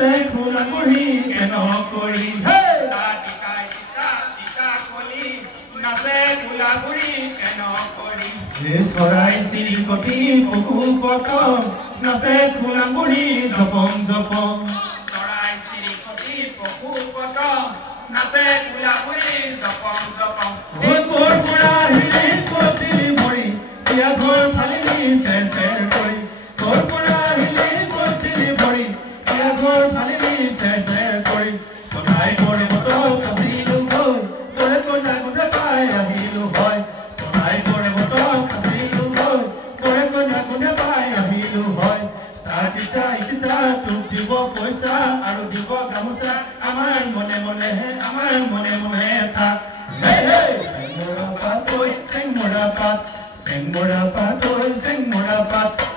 নাচে খুলা বুঢ়ী কেন কৰি চৰাই চিৰিকটি পশু পতং নাচে খুলা বুঢ়ী জপং জপং চৰাই চিৰিকটি পশু পতং নাচে খুলা বুঢ়ী জপং জপং ঘৰ পৰা আহিলে কটিলি ভৰি বিয়া ঘৰ ফালিলি চেৰ চেৰ কৰি ঘৰ পৰা আহিলে কটিলি ভৰি বিয়া ঘৰ ফালিলি চেৰ চেৰ কৰি চৰাই কৰে বতক কাচিলো গৈ তৰে কইনা গুণে পাই আহিলো হয় চৰাই কৰে বতক কাচিলো গৈ তৰে কইনা গুণে পাই আহিলো হয় তাৰ পিতা ইটা তোক দিব পইচা আৰু দিব গামোচা আমাৰ মনে মনে থাক Seng mora pat, oi, seng mora pat, seng mora pat, oi, seng mora pat.